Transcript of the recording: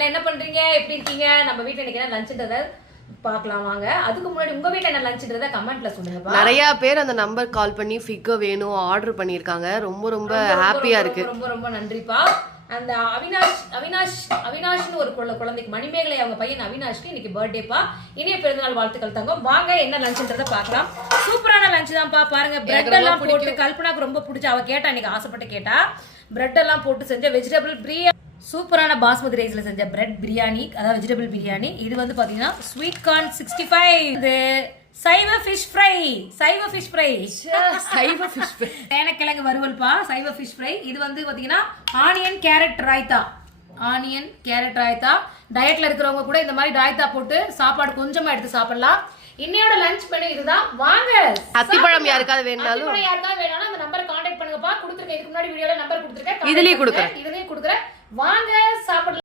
எல்லாம் என்ன பண்றீங்க, எப்படி இருக்கீங்க? நம்ம வீட்டுல இன்னைக்கு என்ன லஞ்ச்ன்றத பார்க்கலாம் வாங்க. அதுக்கு முன்னாடி உங்க வீட்டுல என்ன லஞ்ச்ன்றத கமெண்ட்ல சொல்லுங்க. நிறைய பேர் அந்த நம்பர் கால் பண்ணி ஃபிகர் வேணும் ஆர்டர் பண்ணிருக்காங்க. ரொம்ப ரொம்ப ஹாப்பியா இருக்கு. ரொம்ப ரொம்ப நன்றிப்பா. அந்த அவினாஷ்னு ஒரு குழந்தைக்கு, மணிமேகலை அவங்க பையன் அவினாஷ்க்கு இன்னைக்கு பர்த்டேப்பா. இனிய பிறந்தநாள் வாழ்த்துக்கள் தங்கம். வாங்க என்ன லஞ்ச்ன்றத பார்க்கலாம். சூப்பரான லஞ்ச் தான்ப்பா. பாருங்க, பிரெட் எல்லாம் போட்டு, கல்பனாக்கு ரொம்ப பிடிச்ச, அவ கேட்டா இன்னைக்கு ஆசைப்பட்டு கேட்டா, பிரெட் எல்லாம் போட்டு செஞ்ச வெஜிடபிள் பிரியாணி, சூப்பரான பாஸ்மதி ரைஸ்ல செஞ்ச பிரெட் பிரியாணி, அதாவது வெஜிடபிள் பிரியாணி. இது வந்து பாத்தீங்கன்னா ஸ்வீட் கார்ன் 65, இது சைவ ஃபிஷ் ஃப்ரை, சேனக்கிழங்கு வறுவல்பா, சைவ ஃபிஷ் ஃப்ரை. இது வந்து பாத்தீங்கன்னா ஆனியன் கேரட் ராய்த்தா, டயட்ல இருக்கிறவங்க கூட இந்த மாதிரி ராய்த்தா போட்டு சாப்பாடு கொஞ்சமா எடுத்து சாப்பிடலாம். இன்னையோட லஞ்ச் மெனு இதுதான். வாங்க, அத்திப்பழம் யாருக்காவது வேணாலும் அந்த நம்பரை கான்டாக்ட் பண்ணுங்கப்பா. கொடுத்துருக்கேன், இதுக்கு முன்னாடி வீடியோல நம்பர் கொடுத்துருக்கேன், இதுலயே கொடுக்குறேன். வாங்க சாப்பிடலாம்.